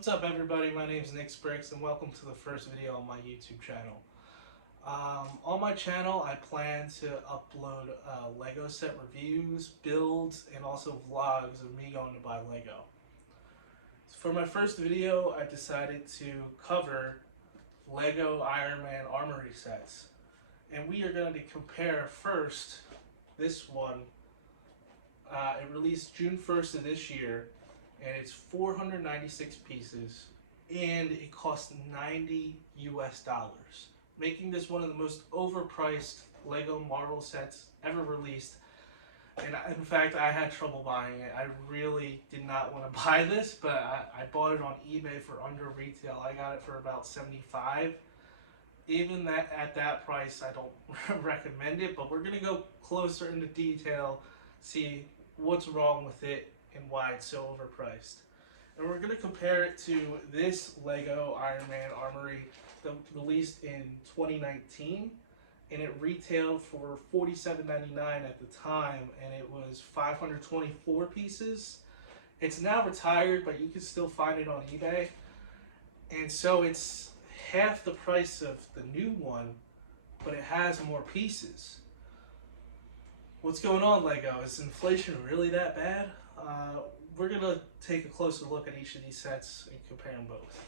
What's up everybody, my name is Nick Spriggs and welcome to the first video on my YouTube channel. On my channel I plan to upload Lego set reviews, builds, and also vlogs of me going to buy Lego. For my first video I decided to cover Lego Iron Man Armory sets. And we are going to compare first this one. It released June 1st of this year. And it's 496 pieces, and it cost $90 US, making this one of the most overpriced Lego Marvel sets ever released. And in fact, I had trouble buying it. I really did not want to buy this, but I bought it on eBay for under retail. I got it for about $75. Even that at that price, I don't recommend it, but we're going to go closer into detail, see what's wrong with it, and why it's so overpriced. And we're going to compare it to this Lego Iron Man Armory that released in 2019, and it retailed for $47.99 at the time, and it was 524 pieces. It's now retired, but you can still find it on eBay, and so it's half the price of the new one, but it has more pieces. What's going on, Lego? Is inflation really that bad? We're going to take a closer look at each of these sets and compare them both.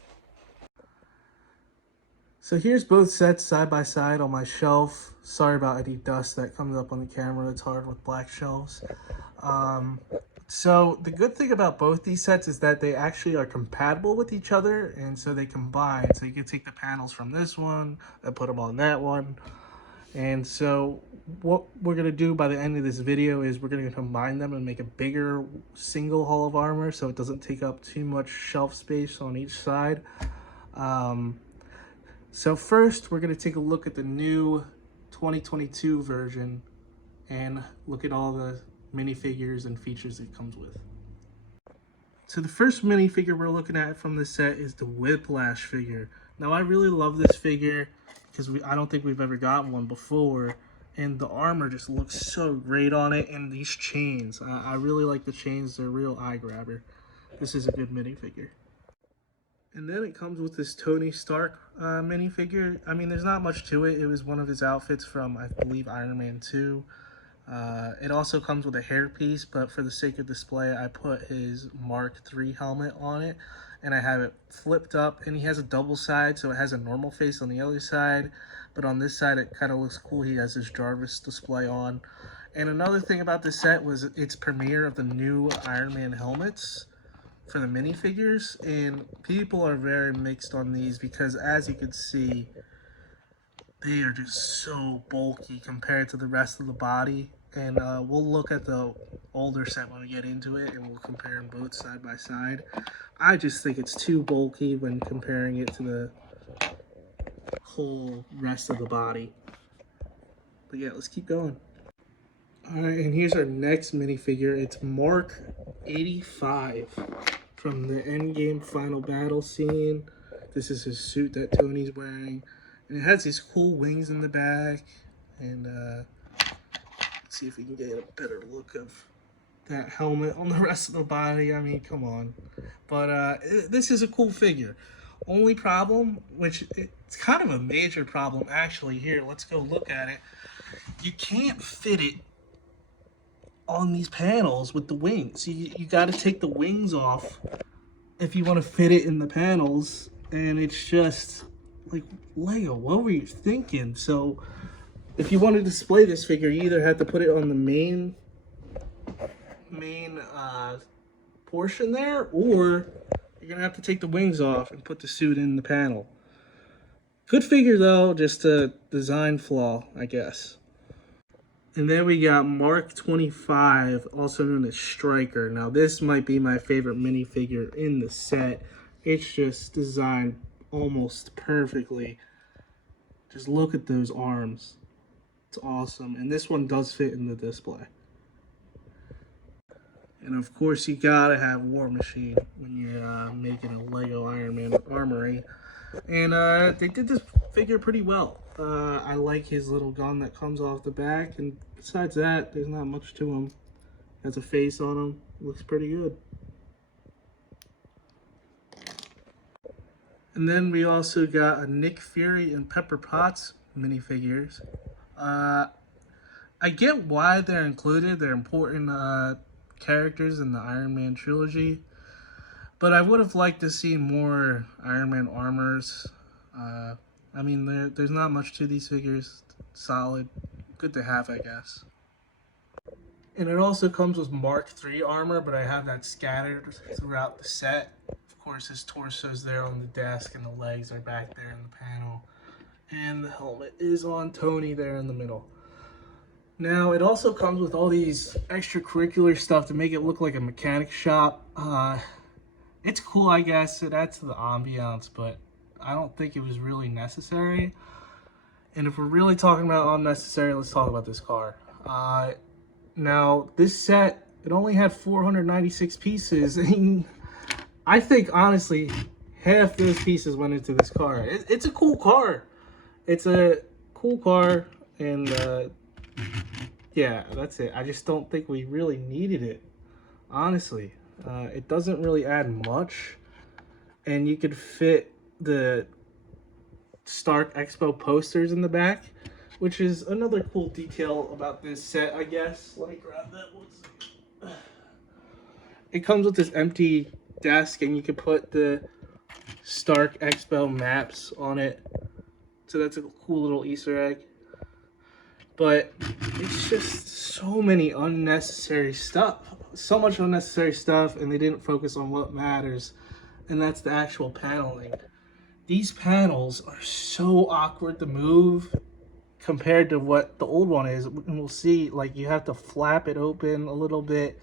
So here's both sets side by side on my shelf. Sorry about any dust that comes up on the camera. It's hard with black shelves. So the good thing about both these sets is that they actually are compatible with each other, and so they combine. So you can take the panels from this one and put them on that one. And so what we're going to do by the end of this video is we're going to combine them and make a bigger single hull of armor so it doesn't take up too much shelf space on each side. So first we're going to take a look at the new 2022 version and look at all the minifigures and features it comes with. So the first minifigure we're looking at from this set is the Whiplash figure. Now I really love this figure because I don't think we've ever gotten one before, and the armor just looks so great on it, and these chains. I really like the chains, they're a real eye grabber. This is a good minifigure. And then it comes with this Tony Stark minifigure. I mean, there's not much to it. It was one of his outfits from, I believe, Iron Man 2. It also comes with a hairpiece, but for the sake of display, I put his Mark III helmet on it, and I have it flipped up, and he has a double side, so it has a normal face on the other side, but on this side, it kind of looks cool. He has his Jarvis display on. And another thing about this set was its premiere of the new Iron Man helmets for the minifigures, and people are very mixed on these because, as you can see, they are just so bulky compared to the rest of the body. And we'll look at the older set when we get into it, and we'll compare them both side by side. I just think it's too bulky when comparing it to the whole rest of the body. But yeah, let's keep going. Alright, and here's our next minifigure. It's Mark 85 from the Endgame final battle scene. This is his suit that Tony's wearing. And it has these cool wings in the back. And let's see if we can get a better look of that helmet on the rest of the body. I mean, come on. But this is a cool figure. Only problem, which it's kind of a major problem actually. Here, let's go look at it. You can't fit it on these panels with the wings. You got to take the wings off if you want to fit it in the panels, and it's just like, Lego, what were you thinking? So if you want to display this figure, you either have to put it on the main portion there, or you're gonna have to take the wings off and put the suit in the panel. Good figure though, just a design flaw, I guess. And then we got Mark 25, also known as Striker. Now this might be my favorite minifigure in the set. It's just designed almost perfectly. Just look at those arms. It's awesome. And this one does fit in the display. And of course you gotta have War Machine when you're making a Lego Iron Man Armory. And they did this figure pretty well. I like his little gun that comes off the back, and besides that, there's not much to him. Has a face on him, looks pretty good. And then we also got a Nick Fury and Pepper Potts minifigures. Uh, I get why they're included. They're important characters in the Iron Man trilogy. But I would have liked to see more Iron Man armors. I mean, there's not much to these figures. Solid. Good to have, I guess. And it also comes with Mark III armor, but I have that scattered throughout the set. Of course, his torso's there on the desk, and the legs are back there in the panel. And the helmet is on Tony there in the middle. Now, it also comes with all these extracurricular stuff to make it look like a mechanic shop. It's cool, I guess. It adds to the ambiance, but I don't think it was really necessary. And if we're really talking about unnecessary, let's talk about this car. Now, this set, it only had 496 pieces. And I think, honestly, half those pieces went into this car. It's a cool car. It's a cool car, and yeah, that's it. I just don't think we really needed it, honestly. It doesn't really add much, and you could fit the Stark Expo posters in the back, which is another cool detail about this set, I guess. Let me grab that one second. It comes with this empty desk, and you can put the Stark Expo maps on it. So that's a cool little Easter egg. But it's just so many unnecessary stuff. So much unnecessary stuff, and they didn't focus on what matters, and that's the actual paneling. These panels are so awkward to move compared to what the old one is. And we'll see, like, you have to flap it open a little bit.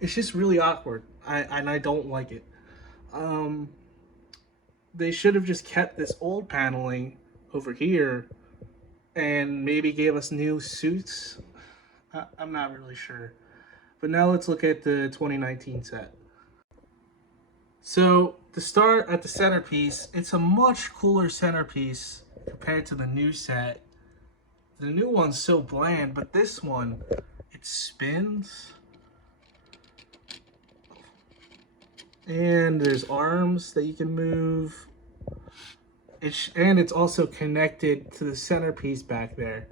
It's just really awkward, and I don't like it. They should have just kept this old paneling over here and maybe gave us new suits. I'm not really sure. But now let's look at the 2019 set. So to start at the centerpiece, it's a much cooler centerpiece compared to the new set. The new one's so bland, but this one, it spins. And there's arms that you can move. And it's also connected to the centerpiece back there.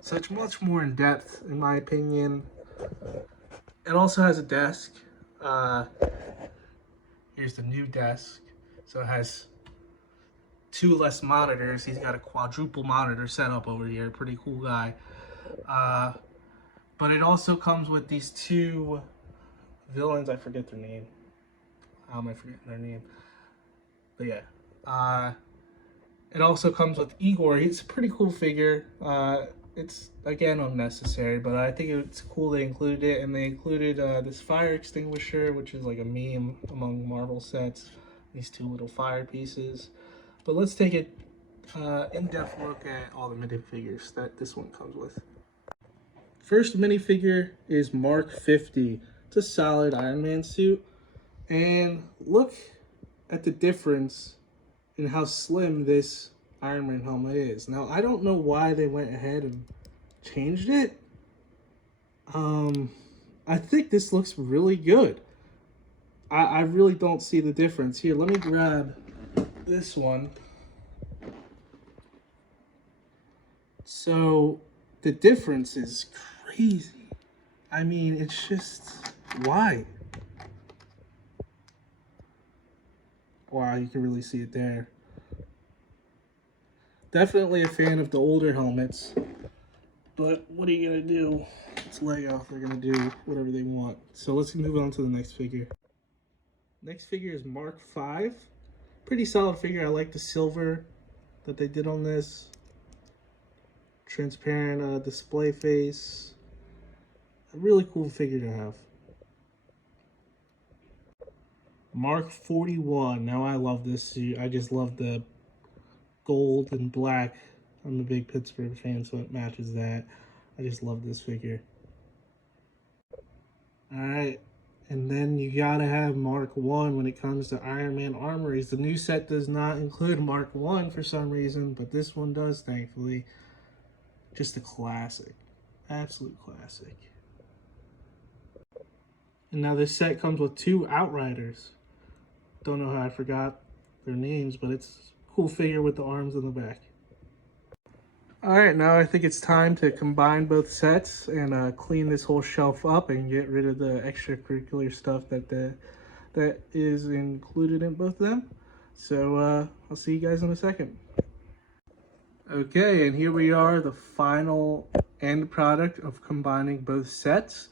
So it's much more in depth, in my opinion. It also has a desk. Here's the new desk. So it has 2 less monitors. He's got a quadruple monitor setup over here. Pretty cool guy. But it also comes with these 2 villains. I forget their name. How am I forgetting their name? But yeah. It also comes with Igor. He's a pretty cool figure. It's, again, unnecessary, but I think it's cool they included it. And they included this fire extinguisher, which is like a meme among Marvel sets. These 2 little fire pieces. But let's take an in-depth look at all the minifigures that this one comes with. First minifigure is Mark 50. It's a solid Iron Man suit. And look at the difference in how slim this Iron Man helmet is. Now, I don't know why they went ahead and changed it. I think this looks really good. I really don't see the difference. Here, let me grab this one. So, the difference is crazy. I mean, it's just, why? Wow, you can really see it there. Definitely a fan of the older helmets. But what are you going to do? It's Lego. They're going to do whatever they want. So let's move on to the next figure. Next figure is Mark 5. Pretty solid figure. I like the silver that they did on this. Transparent display face. A really cool figure to have. Mark 41. Now I love this suit. I just love the gold and black. I'm a big Pittsburgh fan, so it matches that. I just love this figure. Alright, and then you gotta have Mark 1 when it comes to Iron Man Armories. The new set does not include Mark 1 for some reason, but this one does, thankfully. Just a classic. Absolute classic. And now this set comes with 2 Outriders. Don't know how I forgot their names, but it's a cool figure with the arms in the back. Alright, now I think it's time to combine both sets and clean this whole shelf up and get rid of the extracurricular stuff that is included in both of them. So I'll see you guys in a second. Okay, and here we are, the final end product of combining both sets.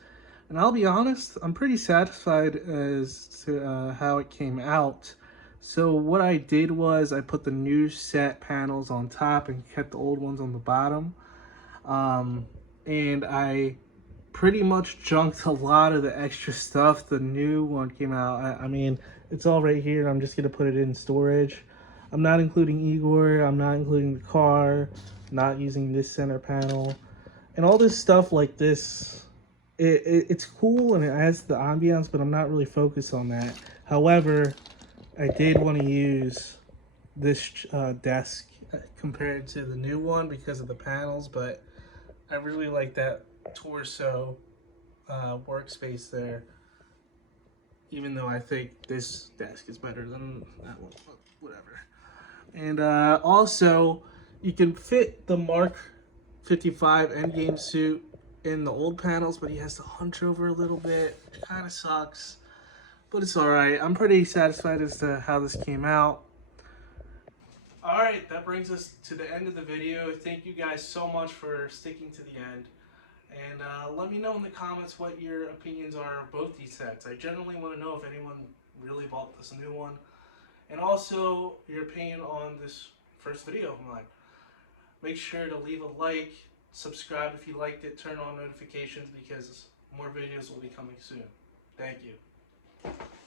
And I'll be honest, I'm pretty satisfied as to how it came out. So what I did was I put the new set panels on top and kept the old ones on the bottom. And I pretty much junked a lot of the extra stuff. The new one came out. I mean, it's all right here. I'm just going to put it in storage. I'm not including Igor. I'm not including the car. Not using this center panel. And all this stuff like this, it's cool and it adds the ambiance, but I'm not really focused on that. However, I did want to use this desk compared to the new one because of the panels, but I really like that torso workspace there, even though I think this desk is better than that one, but whatever. And also, you can fit the Mark 55 endgame suit in the old panels, but he has to hunch over a little bit, which kind of sucks, but it's alright. I'm pretty satisfied as to how this came out. Alright, that brings us to the end of the video. Thank you guys so much for sticking to the end. And let me know in the comments what your opinions are of both these sets. I generally want to know if anyone really bought this new one. And also your opinion on this first video of mine. Make sure to leave a like, subscribe if you liked it, turn on notifications because more videos will be coming soon. Thank you.